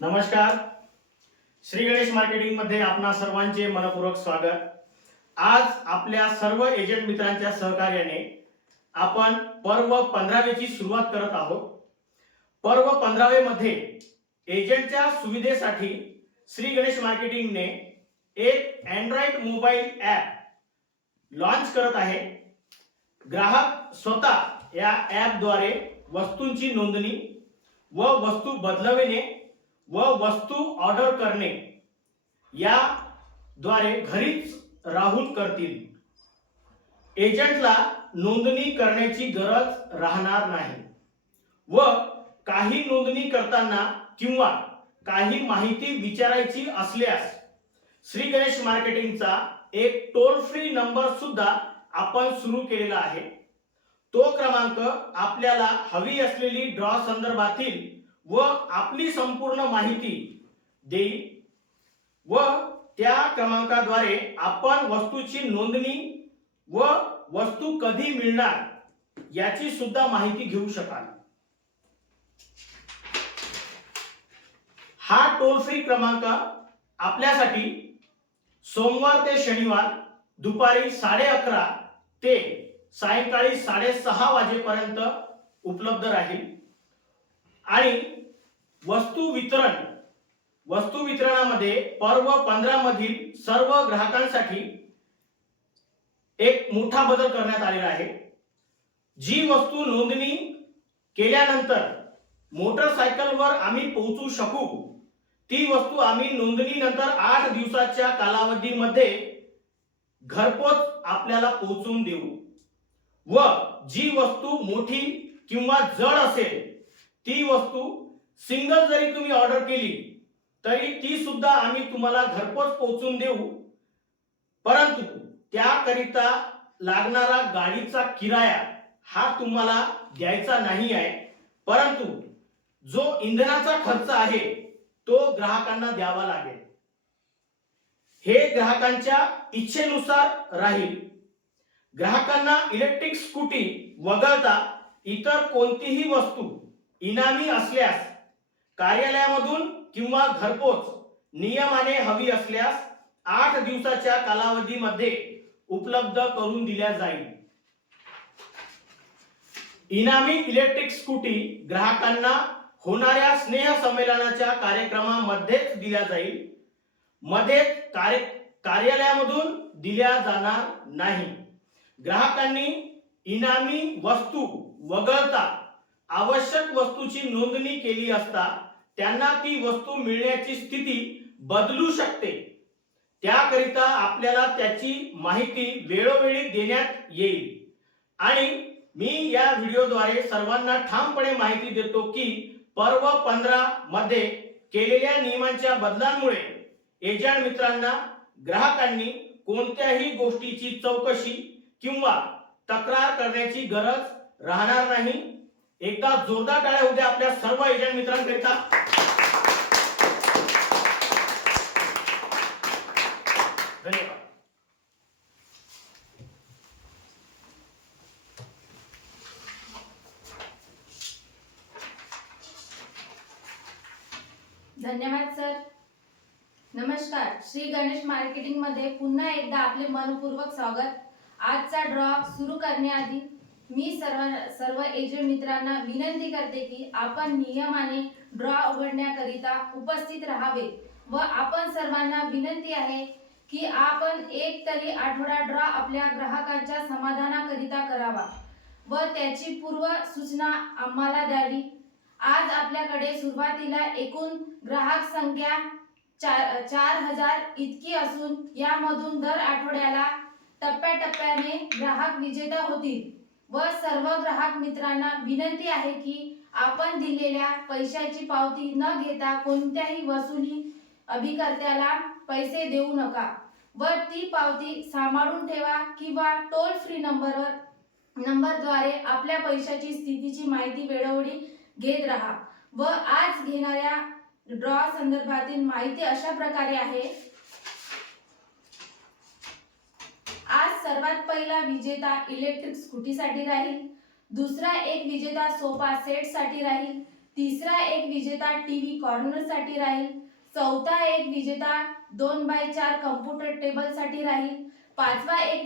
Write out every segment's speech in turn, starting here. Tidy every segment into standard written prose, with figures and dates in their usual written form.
नमस्कार. श्री गणेश मार्केटिंग मध्ये आपणा सर्वांचे मनपूर्वक स्वागत. आज आपल्या सर्व एजंट मित्रांच्या सहकार्याने आपण पर्व 15वे ची सुरुवात करत आहोत. पर्व 15वे मध्ये एजंटच्या सुविधेसाठी श्री गणेश मार्केटिंग ने एक अँड्रॉइड मोबाईल ॲप लॉन्च करत आहे. ग्राहक स्वतः या ॲप द्वारे वस्तूंची नोंदणी व वस्तू बदलविणे व वस्तू ऑर्डर करणे या द्वारे घरीच राहून करतील. एजंटला नोंदणी करण्याची गरज राहणार नाही व काही नोंदणी करताना किंवा काही माहिती विचारायची असल्यास श्री गणेश मार्केटिंगचा एक टोल फ्री नंबर सुद्धा आपण सुरू केलेला आहे. तो क्रमांक आपल्याला हवी असलेली ड्रॉ संदर्भातील व आपली संपूर्ण माहिती देईल व त्या क्रमांकाद्वारे आपण वस्तूची नोंदणी व वस्तू कधी मिळणार याची सुद्धा माहिती घेऊ शकाल. हा टोल फ्री क्रमांक आपल्यासाठी सोमवार ते शनिवार दुपारी 11:30 ते सायंकाळी 6:30 वाजेपर्यंत उपलब्ध राहील आणि वस्तू वितरणामध्ये पर्व 15 मधील सर्व ग्राहकांसाठी एक मोठा बदल करण्यात आलेला आहे. जी वस्तू नोंदणी केल्यानंतर मोटरसायकलवर आम्ही पोहोचू शकू ती वस्तू आम्ही नोंदणीनंतर 8 दिवसाच्या कालावधीमध्ये घरपोच आपल्याला पोहोचून देऊ व जी वस्तू मोठी किंवा जड असेल ती वस्तू सिंगल जरी तुम्ही ऑर्डर केली तरी ती सुद्धा आम्ही तुम्हाला घरपोच पोहोचून देऊ. परंतु त्याकरिता लागणारा गाडीचा किराया हा तुम्हाला द्यायचा नाही आहे, परंतु जो इंधनाचा खर्च आहे तो ग्राहकांना द्यावा लागेल. हे ग्राहकांच्या इच्छेनुसार राहील. ग्राहकांना इलेक्ट्रिक स्कूटी वगळता इतर कोणतीही वस्तू इनामी असल्यास कार्यालयामधून किंवा घरपोच नियमाने हवी असल्यास 8 दिवसाच्या कालावधीमध्ये उपलब्ध करून दिल्या जाईल. इनामी इलेक्ट्रिक स्कूटी ग्राहकांना होणाऱ्या स्नेह संमेलनाच्या कार्यक्रमामध्येच दिल्या जाईल. मध्ये कार्यालयामधून दिल्या जाणार नाही. ग्राहकांनी इनामी वस्तू वगळता आवश्यक वस्तूची नोंदणी केली असता त्यांना ती वस्तू मिळण्याची स्थिती बदलू शकते. त्याकरिता आपल्याला त्याची माहिती वेळोवेळी देण्यात येईल आणि मी या व्हिडिओद्वारे सर्वांना ठामपणे माहिती देतो की पर्व 15 मध्ये केलेल्या नियमांच्या बदलांमुळे एजंट मित्रांना ग्राहकांनी कोणत्याही गोष्टीची चौकशी किंवा तक्रार करण्याची गरज राहणार नाही. एकदा जोरदार टाळ्या होऊ द्या आपल्या सर्व एजंट मित्रांकरिता. धन्यवाद. धन्यवाद सर. नमस्कार. श्री गणेश मार्केटिंग मध्ये पुन्हा एकदा आपले मनपूर्वक स्वागत. आजचा ड्रॉ सुरू करण्याआधी मी सर्व एजंट मित्रांना विनंती करते की आपण नियमाने ड्रॉ उघडण्याकरिता उपस्थित राहावे व आपण सर्वांना विनंती आहे की आपण एक तरी आठवडा ड्रॉ आपल्या ग्राहकांच्या समाधानाकरिता करावा व त्याची पूर्व सूचना आम्हाला द्यावी. आज आपल्याकडे सुरुवातीला एकूण ग्राहक संख्या 4000 इतकी असून यामधून दर आठवड्याला टप्प्याटप्प्याने ग्राहक विजेता होतील व सर्व ग्राहक मित्रांना विनंती आहे की आपण दिलेल्या पैशाची पावती न घेता कोणत्याही वसुली अभिकर्त्याला पैसे देऊ नका व ती पावती सांभाळून ठेवा किंवा टोल फ्री नंबरद्वारे आपल्या पैशाची स्थितीची माहिती वेळोवेळी घेत राहा. व आज घेणाऱ्या ड्रॉ संदर्भातील माहिती अशा प्रकारे आहे. आज सर्वात पहिला विजेता इलेक्ट्रिक स्कूटी साठी राहील. दुसरा एक विजेता सोफा सेट साठी राहील. तिसरा एक विजेता टीव्ही कॉर्नर साठी राहील. चौथा एक विजेता 2x4 कम्प्युटर टेबल साठी राहील. पाचवा एक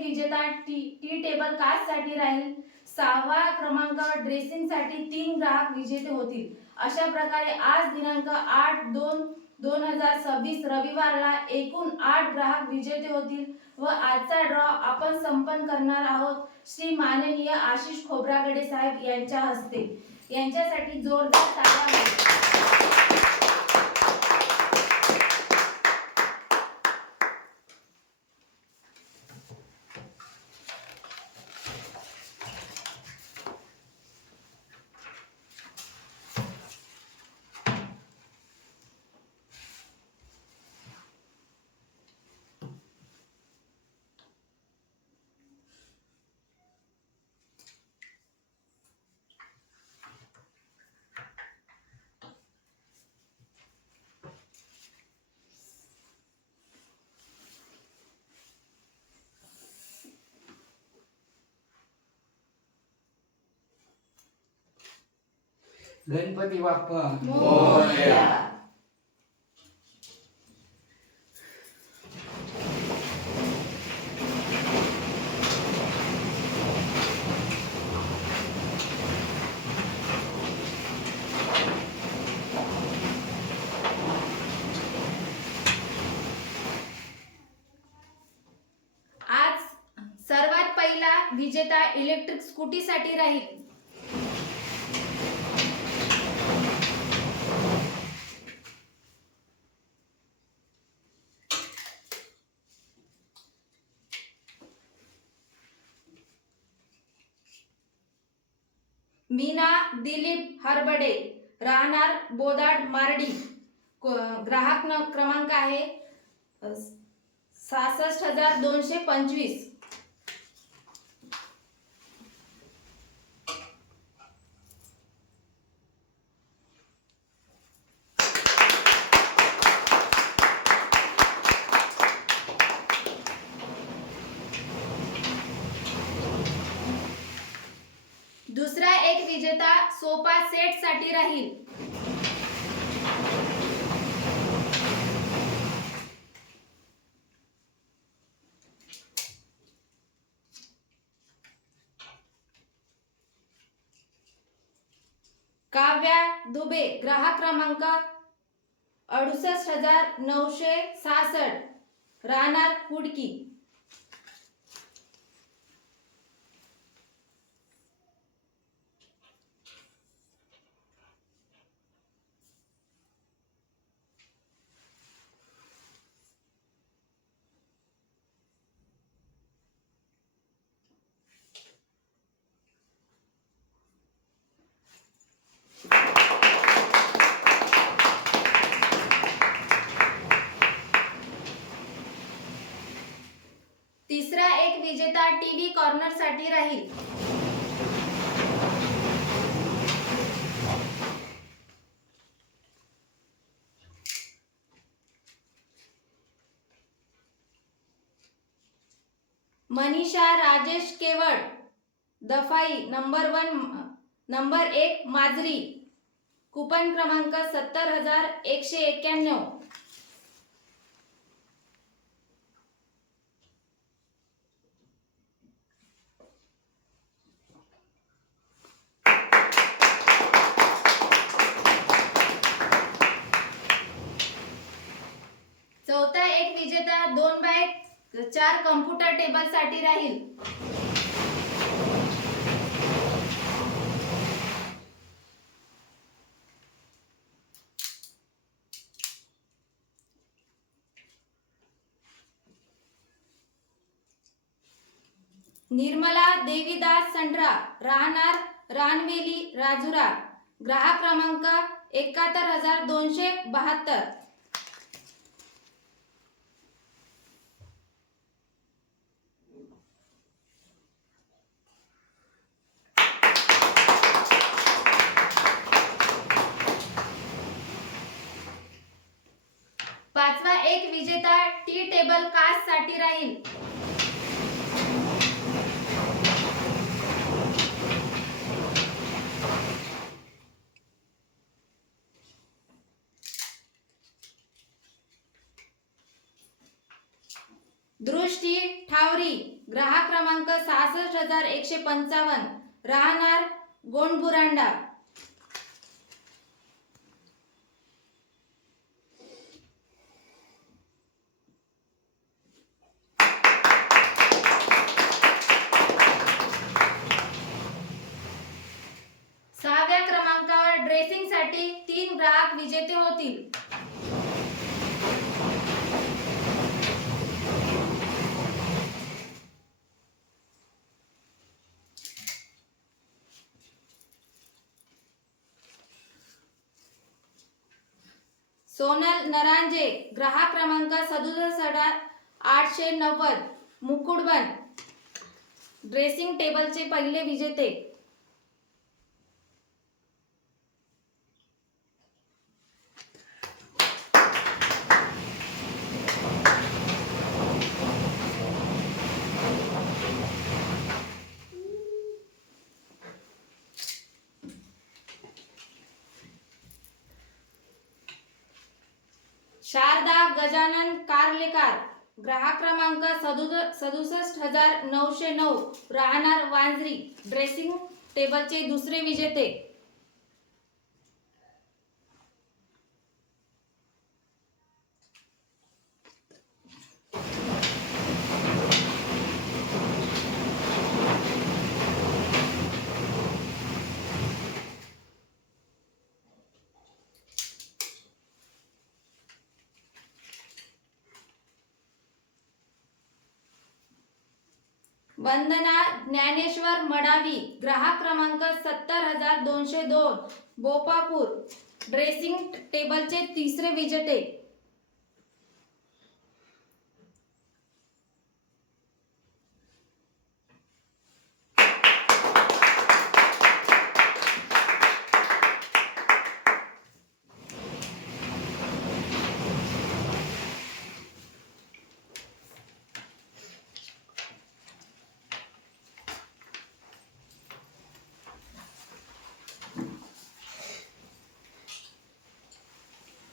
विजेता टी टेबल कास्ट साठी राहील. 6व्या क्रमांकावर ड्रेसिंग साठी 3 ग्राहक विजेते होतील. अशा प्रकारे आज दिनांक 8/2/2026 रविवारला एकूण 8 ग्राहक विजेते होतील व आजचा ड्रॉ आपण संपन्न करणार आहोत श्री माननीय आशिष खोब्रागडे साहेब यांच्या हस्ते. यांच्यासाठी जोरदार ताळ्या वाजवा. गणपती बाप्पा मोरया. आज सर्वात पहिला विजेता इलेक्ट्रिक स्कूटी साठी राहील. मीना दिलीप हरबडे, राहणार बोदाड मार्डी. ग्राहक क्रमांक आहे 66,225. दुसरा एक विजेता सोफा सेट साठी राहील. काव्या दुबे, ग्राहक क्रमांक 68,966, राहणार कुडकी. तिसरा एक विजेता टीव्ही कॉर्नर साठी राहील. मनीषा राजेश केवळ, दफाई नंबर 1 माजरी. कुपन क्रमांक 70,191. चौथा एक विजेता 2x4 कम्प्युटर टेबल साठी राहील. निर्मला देवीदास संड्रा, राहणार रानवेली राजुरा. ग्राहक क्रमांक 71,272. पाचवा एक विजेता टी टेबल कास्ट साठी राहील. दृष्टी ठावरी, ग्राहक क्रमांक 66,155, राहणार गोंडबुरांडा. सहाव्या क्रमांकावर ड्रेसिंगसाठी 3 ग्राहक विजेते होतील. सोनल नरांजे, ग्राहक क्रमांक 67,890, मुकुडबन, ड्रेसिंग टेबलचे पहिले विजेते. शारदा गजानन कारलेकर, ग्राहक क्रमांक 67,909, राहणार वांजरी, ड्रेसिंग टेबलचे दुसरे विजेते. वंदना ज्ञानेश्वर मडावी, ग्राहक क्रमांक 70,202, बोपापूर, ड्रेसिंग टेबलचे तिसरे विजेते.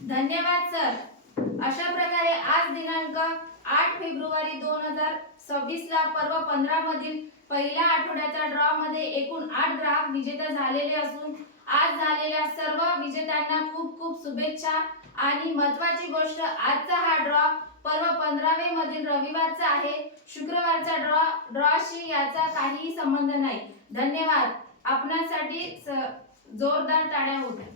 धन्यवाद सर. अशा प्रकारे आज दिनांक 8 फेब्रुवारी 2026 ला पर्व 15 मधील पहिल्या आठवड्याच्या ड्रॉ मध्ये एकूण 8 ग्राहक विजेते झालेले असून आज झालेल्या सर्व विजेत्यांना खूप खूप शुभेच्छा. आणि महत्त्वाची गोष्ट, आजचा हा ड्रॉ पर्व 15 मधील रविवारचा आहे. शुक्रवारचा ड्रॉशी याचा काहीही संबंध नाही. धन्यवाद. आपणासाठी जोरदार टाळ्या होत्या.